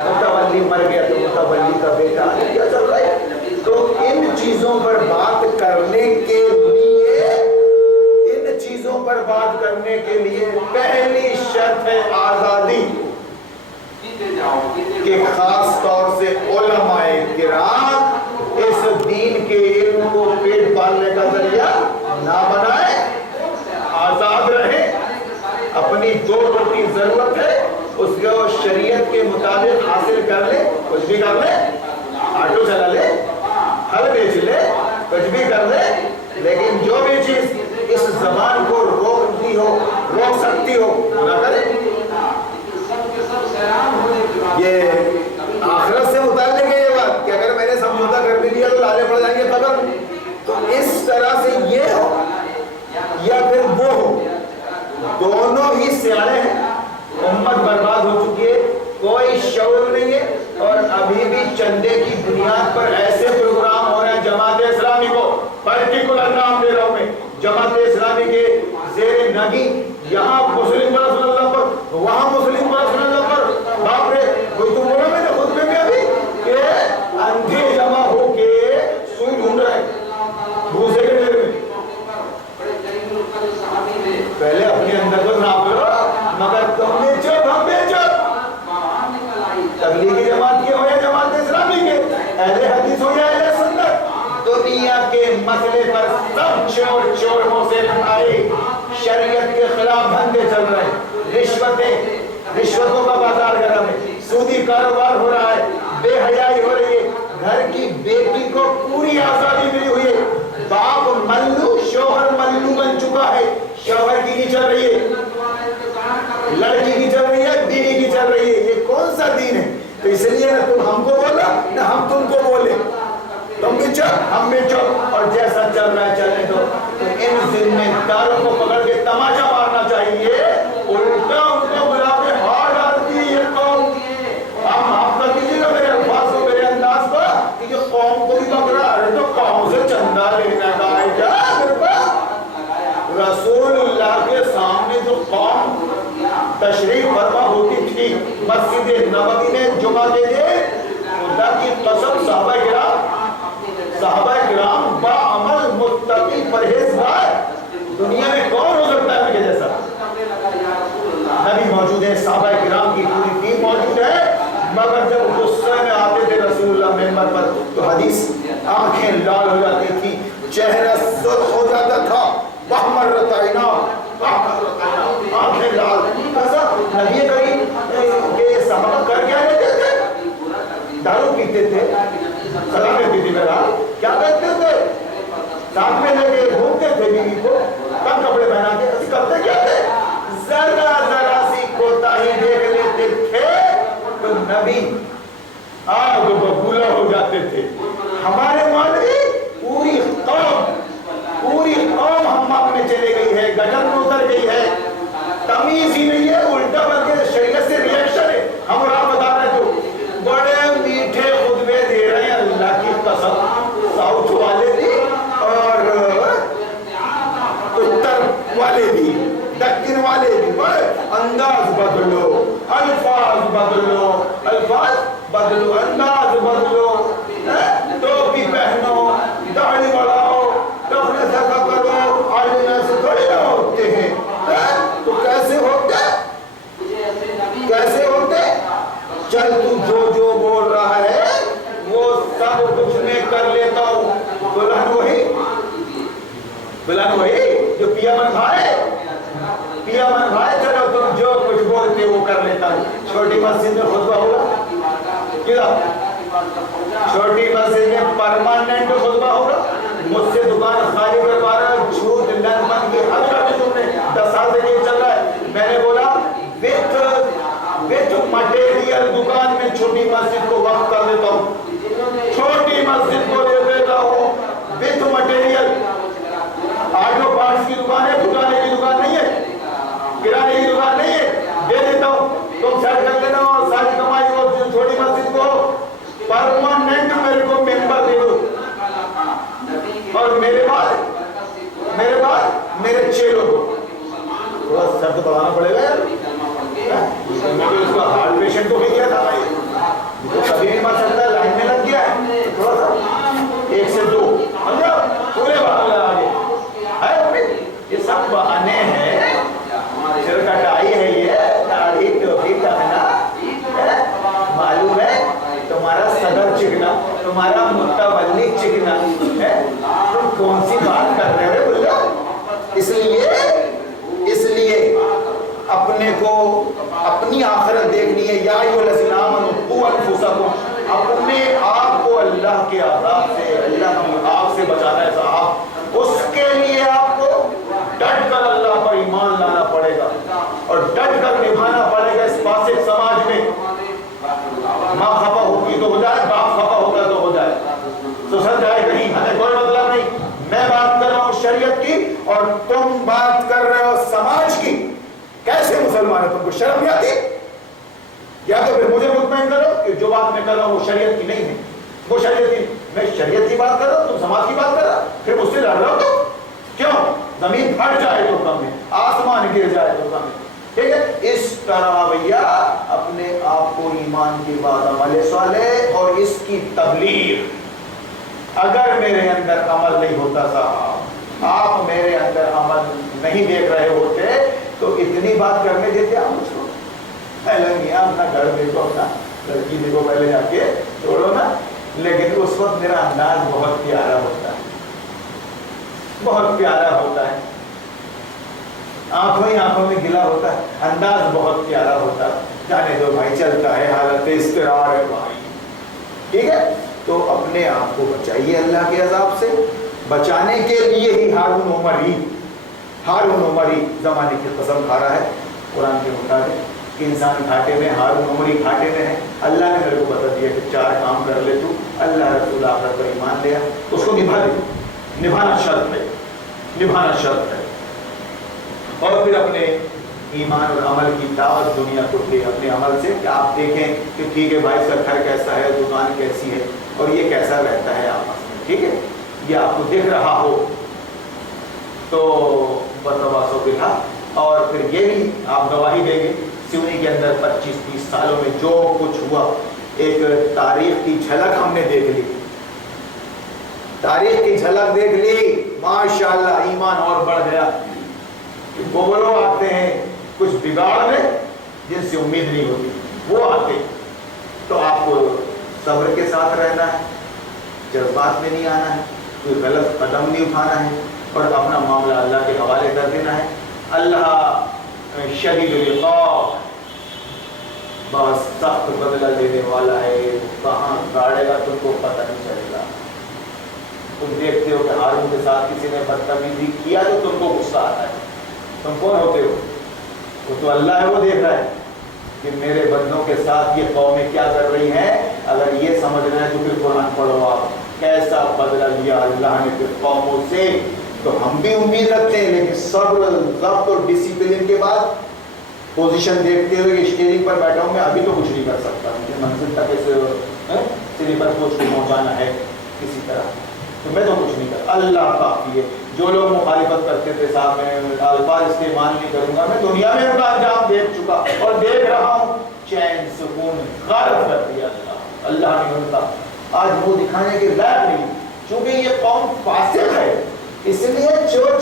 متولی مر گیا تو متولی کا بیٹا کیا چل رہا ہے؟ تو ان چیزوں پر بات کرنے کے لیے پہلی شرط ہے آزادی، کہ خاص طور سے علماء کرام اس دین کے علم کو پیٹ پالنے کا ذریعہ نہ بنائے، آزاد رہے، اپنی دو روٹی ضرورت ہے اس کو شریعت کے مطابق حاصل کر لے، کچھ بھی کر لے، آٹو چلا لے، پھل بیچ لے، کچھ بھی کر لے، لیکن جو بھی چیز اس زبان کو روک سکتی ہو نہ کرے۔ یہ آخرت سے متعلق ہے یہ بات کہ اگر میں نے سمجھوتا کر بھی لیا تو لالے پڑ جائیں گے قبر۔ تو اس طرح سے یہ ہو یا پھر وہ ہو، دونوں ہی سیانے ہیں، امت برباد ہو چکی ہے، کوئی شعور نہیں ہے، اور ابھی بھی چندے کی بنیاد پر ایسے پروگرام ہو رہے ہیں۔ جماعت اسلامی کو پرٹیکولر نام دے رہا ہوں میں، جماعت اسلامی کے زیر نگی یہاں مسلم پر رسول اللہ پر، وہاں مسلم پر رسول اللہ پر، باپ رے کوئی تو بولا میں نے خود میں بھی ابھی کہ اندھے جمع ہو کے سوئی ڈھونڈ رہے ہیں بھوسے کے ڈھیر میں۔ پہلے اپنے اندر کو ناپ لو، مگر تم نے چپ ہم نے چپ، تبلیغی جماعت کے ہو یا جماعت اسلامی کے، اہل حدیث ہو یا اہل سنت، دنیا کے مسئلے پر سب چور چوروں سے لڑائی، شریعت کے خلاف دھندے چل رہے ہیں، رشوتوں کا بازار گرم ہے، سودی کاروبار ہو رہا ہے، بے حیائی ہو رہی ہے، گھر کی بیٹی کو پوری آزادی ملی ہوئی ہے، باپ ملو شوہر ملو بن چکا ہے، شوہر کی نہیں چل رہی ہے، لڑکی کی چل رہی ہے، بیوی کی چل رہی ہے، یہ کون سا دین ہے؟ تو اس لیے نہ تم ہم کو بولا نہ ہم تم کو بولے، تم بھی چپ ہم بھی چپ، اور جیسا چل رہا ہے چلنے دو۔ تو ان ذمہ داروں کو پکڑ کے تماچا مارنا چاہیے، الٹا ان کو بلا کے ہار ڈالتی ہے یہ قوم۔ آپ معاف کر دیجیے گا میرے الفاظ کو، میرے انداز کو، کہ یہ قوم کو بھی پکڑا، ارے تو قوم سے چندہ لینا کا ہے کیا میرے پاس؟ رسول اللہ کے سامنے جو قوم تشریف فرما ہوتی تھی مسجد نبوی میں جمعہ کے دن، خدا کی قسم صحابہ کرام با عمل متقی پرہیزگار، دنیا میں کون ہو سکتا ہے ان کے جیسا؟ نبی موجود ہے، صحابہ کرام کی پوری ٹیم موجود ہے، مگر جب غصے میں آتے تھے رسول اللہ ممبر پر تو حدیث آنکھیں لال ہو جاتی تھی، چہرہ سرخ ہو جاتا تھا، وَحْمَرَّتْ عَيْنَاهُ، آنکھیں لال۔ نبی کریم کے صحابہ کر کیا لیتے تھے؟ دارو پیتے تھے، سلام دیتی تھی میرا، کیا کرتے تھے؟ ساتھ میں لے کے گھومتے تھے بیوی کو، کم کپڑے پہنا کے، ایسی کرتے کیا تھے؟ ذرا ذرا سی کوتاہی دیکھ لیتے تھے تو نبی آگ ببولا ہو جاتے تھے۔ ہمارے مولوی پوری قوم ہمام میں چلے گئی ہے، گٹر میں اتر گئی ہے، تمیز ہی نہیں ہے، الٹا بلکہ شریعت سے ریئیکشن ہے۔ ہم اور آپ بتا رہے تو بڑے میٹھے خطبے دے رہے ہیں، اللہ کی قسم، ساؤتھ والے بھی اور اتر والے بھی، دکن والے بھی، انداز بدلو، الفاظ بدلو، انداز بدلو، ٹوپی پہنو، داڑھی بڑھاؤ، کپڑے سکا کرو، آئینے سے تھوڑی نہ ہوتے ہیں، تو کیسے ہوتے؟ چل تو جو بول رہا ہے وہ سب کچھ میں کر لیتا ہوں، بلان وہی جو پیا من بھائے، چلو تم جو کچھ بولتے وہ کر لیتا ہوں۔ چھوٹی مسجد میں خطبہ ہوگا کیا؟ چھوٹی مسجد میں پرماننٹ خطبہ ہوگا؟ مجھ سے دکان خالی کروا رہا ہے، جھوٹ لنمن کی حد کر دی تم نے، 10 سال سے یہ چل رہا ہے۔ میں نے بولا وتھ مٹیریل دکان میں چھوٹی مسجد کو وقف کر دیتا ہوں، چھوٹی مسجد کو دے دیتا ہوں وتھ مٹیریل۔ آٹو پارٹس کی دکان ہے، کھٹانے کی دکان نہیں ہے، کرانے کی دکان نہیں ہے، دے دیتا ہوں، تم سیٹ کر لینا، اور ساری کمائی کو چھوٹی مسجد کو پرماننٹ میرے کو ممبر دے دو، اور میرے بعد میرے چیلوں کو تھوڑا سر تو بڑھانا پڑے گا یار، میں اس کا ہارٹ پیشنٹ تو بھی کیا تھا بھائی، تمہارا متولی چکنا ہے، تم کون سی بات کر رہے ہو بولو؟ اس لیے اپنے کو اپنی آخرت دیکھنی ہے۔ یا ایھا الذین آمنوا قوا انفسکم، اپنے آپ کو اللہ کے عذاب سے، اللہ کی آگ سے بچانا ہے صاحب۔ اس کے لیے آپ کو ڈٹ کر اللہ پر ایمان لانا پڑے گا اور ڈٹ کر نبھانا پڑے گا اس فاسد سماج میں۔ ماں خفا ہوگی تو ہو جائے، باپ خفا ہوگا تو ہو جائے، تو سر جائے کہیں، ہمیں کوئی مطلب نہیں۔ میں بات کر رہا ہوں شریعت کی اور تم بات کر رہے ہو سماج کی۔ کیسے مسلمان ہے؟ تم کو شرم نہیں آتی؟ یا تو پھر مجھے مطمئن کرو کہ جو بات میں کر رہا ہوں وہ شریعت کی نہیں ہے، وہ شریعت کی، میں شریعت کی بات کر رہا ہوں، تم سماج کی بات کر رہا، پھر مجھ سے لڑ رہا ہو تو کیوں؟ زمین پھٹ جائے تو کم ہے، آسمان گر جائے تو کم ہے، ٹھیک ہے؟ اس طرح بھیا اپنے آپ کو ایمان کے بعد عمل صالح اور اس کی تبلیغ۔ اگر میرے اندر عمل نہیں ہوتا صاحب، آپ میرے اندر عمل نہیں دیکھ رہے ہوتے تو اتنی بات کرنے دیتے آپ مجھ کو؟ پہلے میاں اپنا گھر دیکھو، اپنا لڑکی دیکھو، پہلے جا کے چھوڑو نا۔ لیکن اس وقت میرا انداز بہت پیارا ہوتا ہے، بہت پیارا ہوتا ہے، آنکھوں ہی آنکھوں میں گلا ہوتا ہے، انداز بہت پیارا ہوتا ہے۔ جانے دو بھائی، چلتا ہے، حالت اضطرار ہے بھائی، ٹھیک ہے؟ تو اپنے آپ کو بچائیے اللہ کے عذاب سے۔ بچانے کے لیے ہی ہارون عمری زمانے کی قسم کھا رہا ہے قرآن کے مطابق کہ انسان گھاٹے میں، ہارون عمری گھاٹے میں ہے۔ اللہ نے میرے کو بتا دیا کہ 4 کام کر لے تو، اللہ رسول آخرت پر ایمان لیا، اس کو نبھا دے، نبھانا شرط ہے، نبھانا شرط ہے۔ اور پھر اپنے ایمان اور عمل کی دعوت دنیا کو دے اپنے عمل سے، کہ آپ دیکھیں کہ ٹھیک ہے بھائی، اس کا گھر کیسا ہے، دکان کیسی ہے، اور یہ کیسا رہتا ہے آپس میں، ٹھیک ہے؟ یہ آپ کو دکھ رہا ہو تو بتواسو بلا۔ اور پھر یہ بھی آپ گواہی دیں گے سیونی کے اندر 25-30 سالوں میں جو کچھ ہوا، ایک تاریخ کی جھلک ہم نے دیکھ لی، تاریخ کی جھلک دیکھ لی، ماشاءاللہ ایمان اور بڑھ گیا۔ گوبروں آتے ہیں کچھ بگاڑ میں جن سے امید نہیں ہوتی، وہ آتے، تو آپ کو صبر کے ساتھ رہنا ہے، جذبات میں نہیں آنا ہے، کوئی غلط قدم نہیں اٹھانا ہے، اور اپنا معاملہ اللہ کے حوالے کر دینا ہے۔ اللہ شدید العقاب، بہت سخت بدلہ دینے والا ہے، کہاں گاڑے گا تم کو پتہ نہیں چلے گا۔ تم دیکھتے ہو کہ ہارون کے ساتھ کسی نے بدتمیزی کیا تو تم کو غصہ آتا ہے، تم کون ہوتے ہو؟ وہ تو اللہ ہے، وہ دیکھ رہا ہے کہ میرے بندوں کے ساتھ یہ قومیں کیا کر رہی ہیں۔ اگر یہ سمجھنا ہے تو پھر قرآن پڑھو، آپ کیسا بدلہ لیا اللہ نے پھر قوموں سے۔ تو ہم بھی امید رکھتے ہیں، لیکن صبر، ضبط اور ڈسپلن کے بعد پوزیشن دیکھتے ہوئے اسٹیئرنگ پر بیٹھا ہوں میں، ابھی تو کچھ نہیں کر سکتا، مجھے منزل تک سلیپر کوچ کو پہنچانا ہے کسی طرح، تو میں تو کچھ نہیں کرتا، اللہ کافی ہے۔ جو لوگ مخالفت کرتے تھے صاحب میں الفاظ استعمال نہیں کروں گا، میں دنیا میں ان کا انجام دیکھ چکا اور دیکھ رہا ہوں، چین سکون غارت کر دیا اللہ نے ان کا۔ آج وہ دکھانے کے لائق نہیں، چونکہ یہ قوم فاسق ہے، اس لیے چور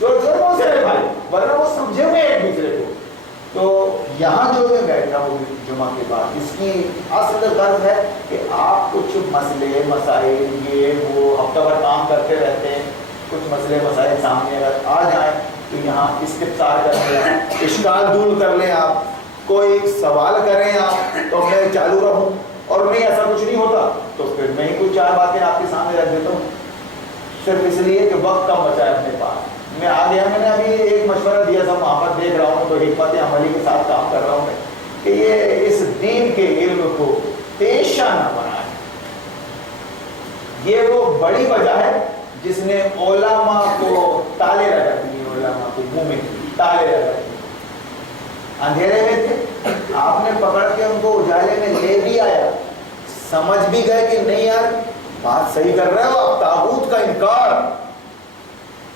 منہ سے رہے بھائی، ورنہ وہ سمجھے ہوئے ایک دوسرے کو۔ تو یہاں جو میں بیٹھا ہوں جمعہ کے بعد، اس کی اصل غرض ہے کہ آپ کچھ مسئلے مسائل یہ وہ ہفتہ بھر کام کرتے رہتے ہیں، کچھ مسئلے مسائل سامنے اگر آ جائیں تو یہاں استفسار کر لیں، اشکال دور کر لیں، آپ کوئی سوال کریں آپ تو میں چالو رہوں، اور نہیں ایسا کچھ نہیں ہوتا تو پھر میں ہی کچھ 4 باتیں آپ کے سامنے رکھ دیتا ہوں، صرف اس لیے کہ وقت کم بچا ہے اپنے پاس۔ میں آ گیا، میں نے ابھی ایک مشورہ دیا تھا وہاں پر، دیکھ رہا ہوں تو حکمت عملی کے ساتھ کام کر رہا ہوں میں، کہ یہ اس دین کے علم کو پیشہ نہ بنائے۔ یہ وہ بڑی وجہ ہے جس نے علماء کو تالے لگا دیے، علماء کو منہ میں تالے لگا دیے۔ اندھیرے میں تھے، آپ نے پکڑ کے ان کو اجالے میں لے بھی آیا، سمجھ بھی گئے کہ نہیں یار بات صحیح کر رہے ہو آپ، طاغوت کا انکار،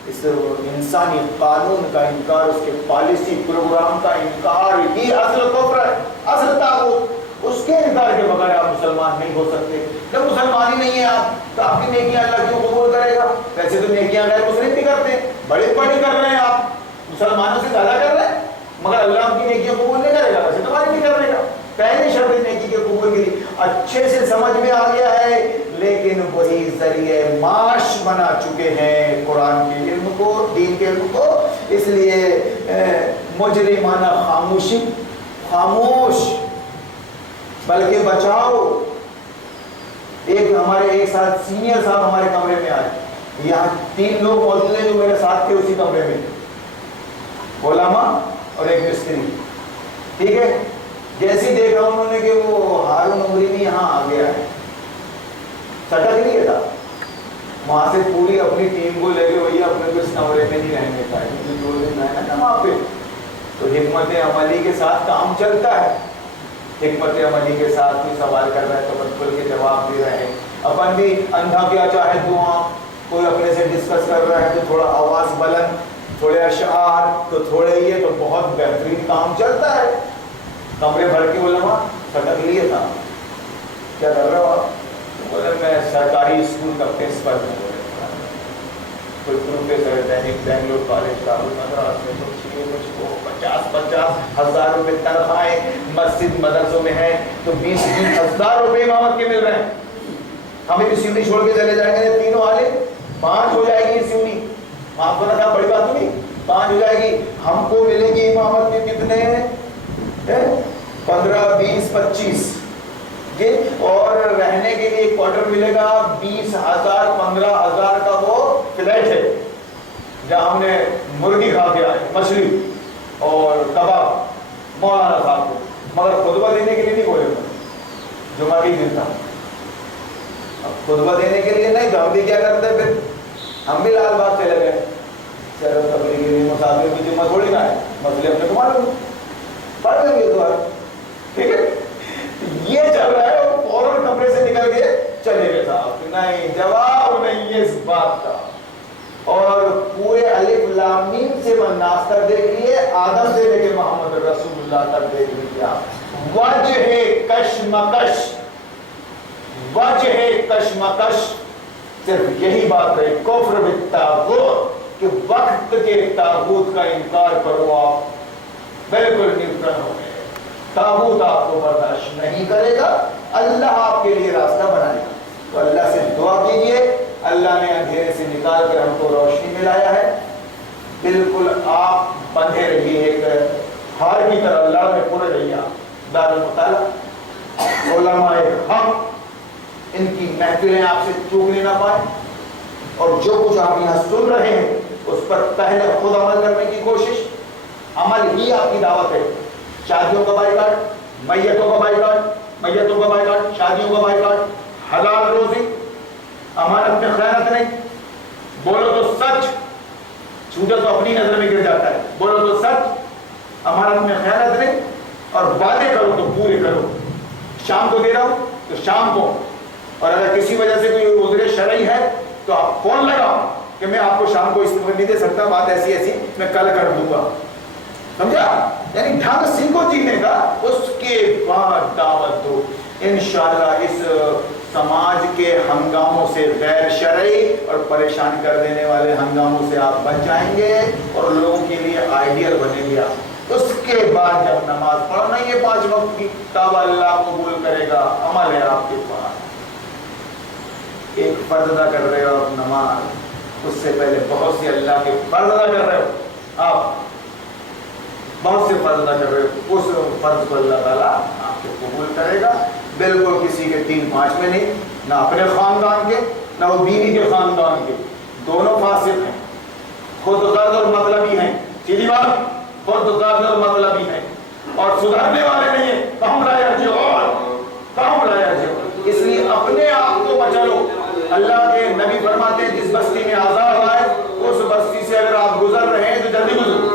اس انسانی قانون کا انکار، اس کے پالیسی پروگرام کا انکار ہی اصل کفر ہے، اصل طاغوت۔ اس کے انکار کے بغیر آپ مسلمان نہیں ہو سکتے۔ جب مسلمان ہی نہیں ہیں آپ تو آپ کی نیکیاں اللہ کیوں قبول کرے گا؟ ویسے تو نیکیاں غیر مسلم بھی کرتے ہیں، بڑی بڑی کر رہے ہیں آپ، مسلمانوں سے زیادہ کر رہے ہیں، مگر اللہ کی نیکیاں قبول نہیں کرے گا، ویسے تمہاری نہیں کرے گا۔ پہلی شرط نیکی کے قبول کی اچھے سے سمجھ میں آ گیا ہے، لیکن وہی ذریعہ معاش بنا چکے ہیں قرآن کے علم کو، دین کے علم کو، اس لیے مجرمانہ خاموشی، خاموش، بلکہ بچاؤ۔ ہمارے ایک ساتھ سینئر صاحب ہمارے کمرے میں آئے، یہاں 3 لوگ موجود ہیں جو میرے ساتھ تھے اسی کمرے میں، علماء اور ایک مستری، ٹھیک ہے۔ جیسے دیکھا انہوں نے کہ وہ ہارون عمری بھی یہاں آ گیا ہے، سٹک نہیں تھا، وہاں سے پوری اپنی ٹیم کو لے کے بھیا اپنے کو اس کمرے میں نہیں رہنے کا ہے، کیونکہ 2 دن رہنا نا وہاں پہ، تو حکمت عملی کے ساتھ کام چلتا ہے، حکمت عملی کے ساتھ کوئی سوال کر رہا ہے تو کھل کے جواب دے رہے ہیں، اپن بھی اندھا کیا چاہے دعا، کوئی اپنے سے ڈسکس کر رہا ہے تو تھوڑا آواز بلند، تھوڑے اشعار تو تھوڑے یہ، تو بہت بہترین کام چلتا ہے۔ کمرے بھر کے علماء سٹک لیے تھا، کیا کر رہا ہو آپ؟ بولے میں سرکاری اسکول کا پرنسپل ہوں، کوئی پروفیسر ہے بینگلور کالج کا، مدرسے تو چاہیے مجھ کو 50 ہزار روپے تنخواہیں مسجد مدرسوں میں ہیں، تو 20 ہزار روپے امامت کے مل رہے ہیں، ہمیں بھی سیونی چھوڑ کے چلے جائیں گے، تینوں آلے 5 ہو جائے گی سیونی، آپ کو نہ بڑی بات نہیں، 5 ہو جائے گی، ہم کو ملے گی امامت کے کتنے ہیں 15 20 25 اور رہنے کے لیے کوارٹر ملے گا 20,000 15,000 کا وہ فلیٹ ہے جہاں ہم نے مرغی کھا کے آئے، مچھلی اور کباب مولانا صاحب کو، مگر خطبہ دینے کے لیے نہیں بولے، جمعہ کی دن تھا، اب خطبہ دینے کے لیے نہیں تو ہم بھی کیا کرتے، پھر ہم بھی لال باغ چلے گئے، چلو تبلیغ کے لیے مسافر کی جمعہ تھوڑی نہ ہے، مسئلے اپنے کو معلوم پڑھ لیں گے تو ٹھیک ہے، یہ چل رہا ہے، وہ فوراً کمرے سے نکل کے چلے گئے صاحب، نہیں جواب نہیں ہے اس بات کا، اور پورے الف لام میم سے بنناس تک دیکھ لیے، آدم سے لے کے محمد رسول اللہ تک دیکھ لیا، وجہ کشمکش، وجہ کشمکش صرف یہی بات ہے، کفر بالطاغوت، کہ وقت کے طاغوت کا انکار کرو، آپ بالکل نیوٹرل ہو گئے، طاغوت آپ کو برداشت نہیں کرے گا، اللہ آپ کے لیے راستہ بنائے گا، تو اللہ سے دعا کیجئے، اللہ نے اندھیرے سے نکال کر ہم کو روشنی میں لایا ہے، بالکل آپ بندھے رہیے ایک ہار کی طرح، اللہ میں پورے رہیے، آپ دار المطالعہ علماء حق، ان کی محفلیں آپ سے چوکنے نہ پائیں، اور جو کچھ آپ یہاں سن رہے ہیں اس پر پہلے خود عمل کرنے کی کوشش، عمل ہی آپ کی دعوت ہے، شادیوں کا بائیکاٹ، میتوں کا بائیکاٹ، میتوں کا بائیکاٹ، شادیوں کا بائیکاٹ، حلال روزی، امانت میں خیانت نہیں، بولو تو سچ، جھوٹا تو اپنی نظر میں گر جاتا ہے، بولو تو سچ، امانت میں خیانت نہیں، اور وعدے کرو تو پورے کرو، شام کو دے رہا ہوں تو شام کو، اور اگر کسی وجہ سے کوئی عذر شرعی ہے تو آپ فون لگاؤ کہ میں آپ کو شام کو اس میں نہیں دے سکتا، بات ایسی ایسی میں کل کر دوں گا، سمجھا؟ یعنی ڈھنگ سیکھو جینے کا، اس کے بعد دعوت دو، انشاءاللہ اس سماج کے ہنگاموں سے، غیر شرعی اور پریشان کر دینے والے ہنگاموں سے آپ بچ جائیں گے اور لوگوں کے لیے آئیڈیل بنے گا۔ اس کے بعد جب نماز پڑھنا، یہ 5 وقت کی تب اللہ قبول کرے گا، عمل ہے آپ کے پاس، ایک فرض ادا کر رہے ہو آپ نماز، اس سے پہلے بہت سے اللہ کے فرض ادا کر رہے ہو، آپ بہت سے فرض ادا کر رہے ہو، اس فرض کو اللہ تعالیٰ آپ کو قبول کرے گا، بالکل کسی کے 3-5 میں نہیں، نہ اپنے خاندان کے نہ وہ بیوی کے خاندان کے، دونوں فاسق ہیں، خود غرض اور مطلبی ہیں، سیدھی بات، خود غرض اور مطلبی ہیں، اور سدھرنے والے نہیں ہیں، کہم لا یرجعون، کہم لا یرجعون، اس لیے اپنے آپ کو بچا لو۔ اللہ کے نبی فرماتے ہیں جس بستی میں عذاب آئے اس بستی سے اگر آپ گزر رہے ہیں تو جلدی گزرو،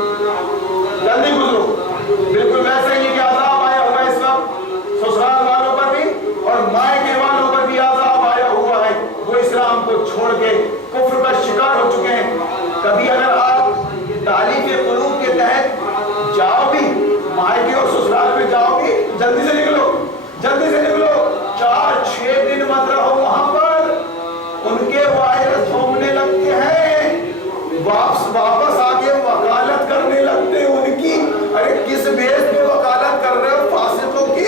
جلدی گزرو، بالکل ویسا ہی کہ عذاب آیا ہوا ہے اس وقت سسرال والوں پر بھی اور مائکے والوں پر بھی عذاب آیا ہوا ہے، وہ اسلام کو چھوڑ کے کفر کا شکار ہو چکے ہیں۔ کبھی اگر آپ تعلیف قلوب کے تحت جاؤ بھی، مائکے اور سسرال میں جاؤ بھی، جلدی سے نکلو، جلدی سے نکلو، 4-6 دن مت رہو وہاں پر، ان کے وائرس گھومنے لگتے ہیں، واپس آ کے وکالت کرنے لگتے ہیں ان کی، ارے کس بیس پہ وکالت کر رہے ہو فاسقوں کی؟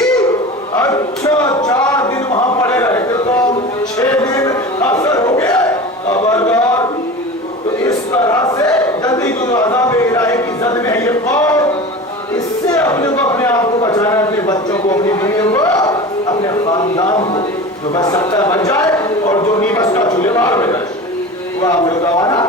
جو بچ سکتا ہے بچ جائے اور جو نہیں بچتا چولہے باہر میں جائے. وہ آخر دعوانا